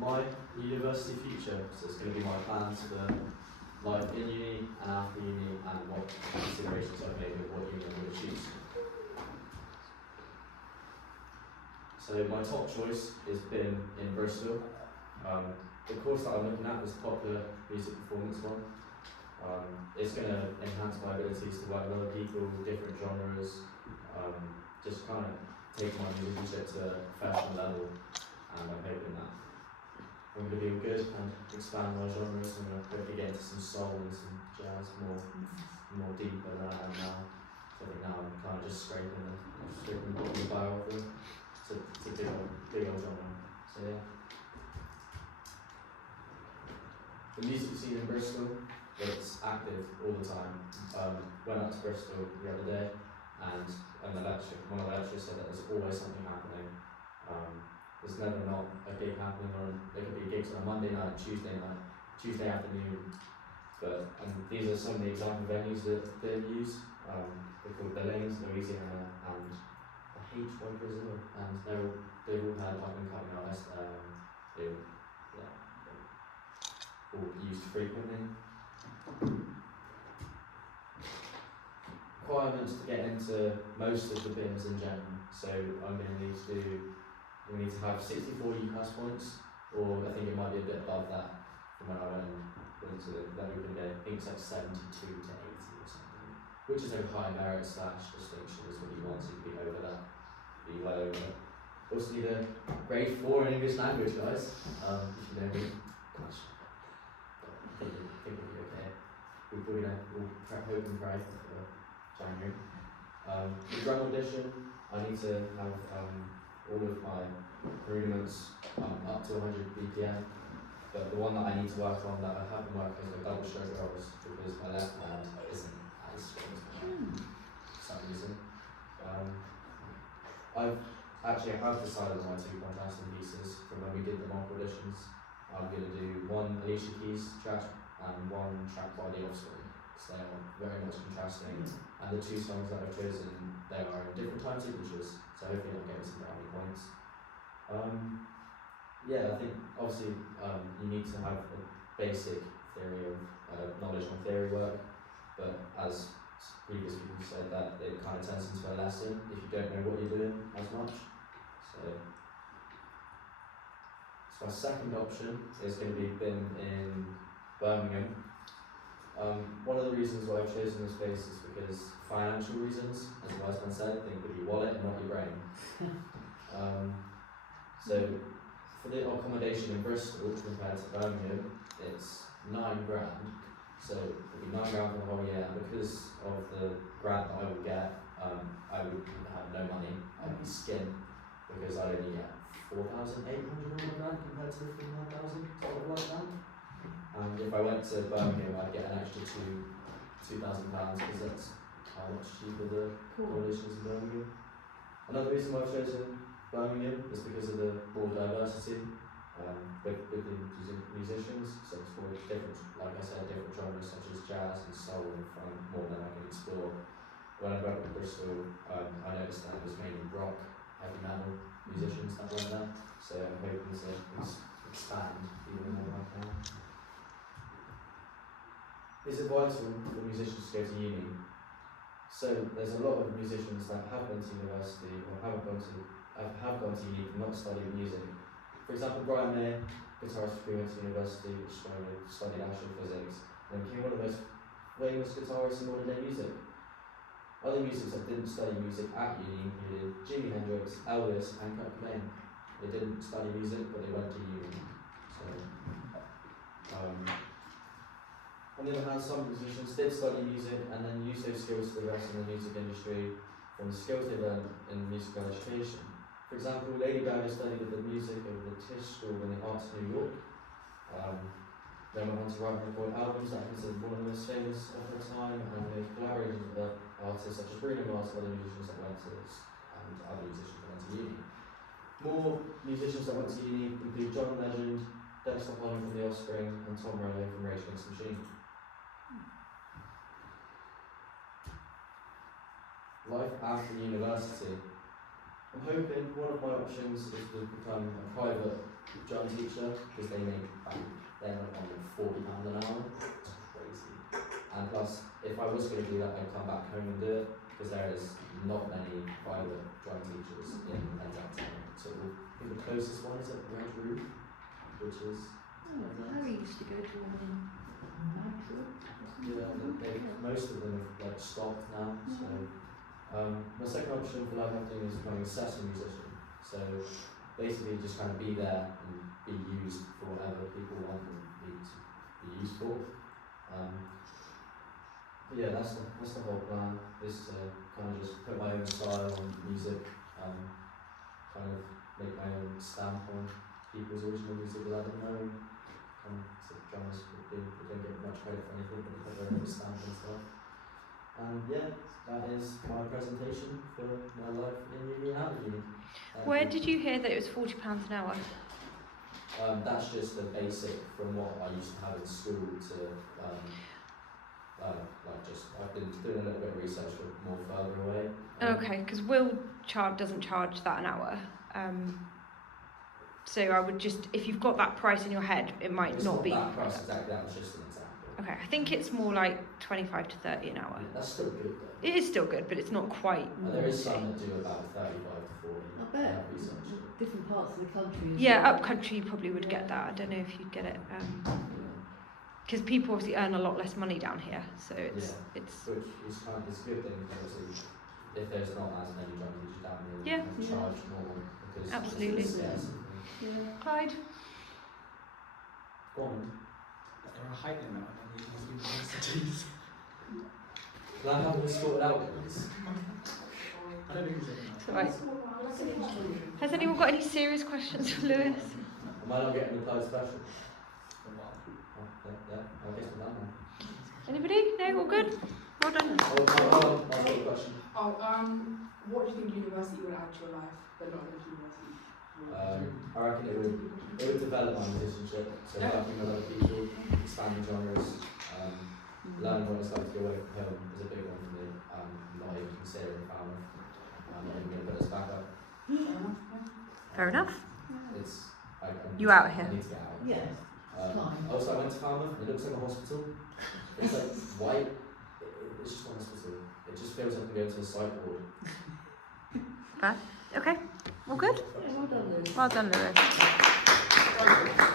my university future, so it's going to be my plans for life in uni and after uni, and what considerations I've made with what uni I'm going to choose. So my top choice has been in Bristol. The course that I'm looking at is Popular Music Performance one. It's going to enhance my abilities to work with other people, different genres, just kind of take my musicianship to a professional level, and I'm hoping that I'm going to be good and expand my genres. I'm going to hopefully get into some soul and some jazz more deeper than I am now. So I think now I'm kind of just scraping the barrel of them. It's a big old genre. So yeah. The music scene in Bristol, it's active all the time. Went up to Bristol the other day, and one of the lecturers said that there's always something happening. There's never not a gig happening, or there could be gigs on a Monday night, Tuesday afternoon. But these are some of the example venues that they've used. They're called Billings, Louisiana, and H1 Brazil, and they've all had up and coming artists. They're all used frequently. Requirements to get into most of the bins in general. So I'm going to need to have 64 UCAS points, or I think it might be a bit above that from when I went to the open day. I think it's like 72 to 80 or something, which is a high merit / distinction is what you want, so you can be over that, be well over. Also need a grade 4 in English language, guys. If you know me, gosh, I think we'll be okay. We'll hope and pray for January. The drum audition, I need to have all of my rudiments up to 100 BPM, but the one that I need to work on that I haven't worked is with double stroke rolls, because my left hand isn't as strong as my right for some reason. I've decided on my 2 contrasting pieces from when we did the mock auditions. I'm going to do one Alicia Keys track and one track by The Offspring, because they are very much contrasting. And the 2 songs that I've chosen, they are in different time signatures, so hopefully I'll get some brownie points. Yeah, I think obviously you need to have a basic theory of knowledge on theory work, but as previous people said, that it kind of turns into a lesson if you don't know what you're doing as much. So my second option is going to be bin in Birmingham. One of the reasons why I've chosen this place is because financial reasons, as the wise man said, think with your wallet and not your brain. So for the accommodation in Bristol compared to Birmingham, it's £9 grand. So it'll be £9 grand for the whole year, and because of the grant that I would get, I would have no money. I'd be skint because I'd only get 4,800 on my grant compared to 59,000, something like that. And if I went to Birmingham, I'd get an extra £2,000, because that's how much cheaper the accommodation is in Birmingham. Another reason why I've chosen Birmingham is because of the broad diversity with the musicians. So it's for different, like I said, different genres such as jazz and soul and funk, more than I can explore. When I went to Bristol, I noticed that it was mainly rock, heavy metal musicians that went there. So I'm hoping to expand even more right now. Is it vital for musicians to go to uni? So there's a lot of musicians that have gone to university or have gone to uni but not studied music. For example, Brian May, guitarist who went to university, studied astrophysics, and became one of the most famous guitarists in modern day music. Other musicians that didn't study music at uni included Jimi Hendrix, Elvis, and Kurt Cobain. They didn't study music, but they went to uni. So, on the other hand, some musicians did study music and then used those skills to progress in the music industry from the skills they learned in musical education. For example, Lady Gaga studied the music of the Tisch School in the Arts of New York. Then went on to write and record albums that are considered one of the most famous of her time, and they collaborated with artists such as Bruno Mars and other musicians that went to uni. More musicians that went to uni include John Legend, Dexter Holland from The Offspring, and Tom Morello from Rage Against the Machine. Life after university. I'm hoping one of my options is to become a private drum teacher because they make they're like on £40 an hour. It's crazy. And plus, if I was going to do that, I'd come back home and do it because there is not many private drum teachers in Penzance Town. So I think the closest one is at Red Roof, which is. Harry used to go to one in Madrid. Yeah, most of them have like stopped now. So my second option for live acting is becoming a session musician. So basically, just kind of be there and be used for whatever people want me to be used for. But yeah, that's the whole plan. Is to kind of just put my own style on music, kind of make my own stamp on people's original music that I don't know. So drummers they don't get much credit for anything, but they have their own stamp and stuff. And yeah, that is my presentation for my life in uni and out of uni. Where did you hear that it was £40 an hour? That's just the basic from what I used to have in school to I've been doing a little bit of research for more further away. Okay, because Will doesn't charge that an hour. So I would just, if you've got that price in your head, it might it's not be. That price exactly. That was just an example. Okay, I think it's more like 25 to 30 an hour. Yeah, that's still good though. It is still good, but it's not quite. There is some that do about 35 to 40. I bet have researched it. different parts of the country. Yeah, up country you probably would get that. I don't know if you'd get it. Because people obviously earn a lot less money down here, so it's Which is kind of it's a good thing because obviously if there's not as many drum teachers down here, Yeah. you can charge more because Absolutely. it's scarce. Yeah. Clyde. Go on. There are a height limit on any of these universities. Can I have all sorted out, please? I don't think it's It's alright. Has anyone got any serious questions for Lewis? Am I not getting the Clyde special? Oh, yeah, I guess we're done now. Anybody? No, all good? Well done. I'll ask you a question. What do you think university would add to your life, but not going to university? I reckon it would develop my musicianship, so working with other people, expanding genres, learning what it's like to go away from home is a big one for me. I'm not even considering Falmouth. I'm not even going to put us back up. Fair enough. I'm You out of here? I need to get out. Yes. Fine. Also, I went to Falmouth and it looks like a hospital. It's like white. It's just a hospital. It just feels like I'm going to a psych ward. Okay. All good? Yeah, well done, Lewis. Well done, Lewis.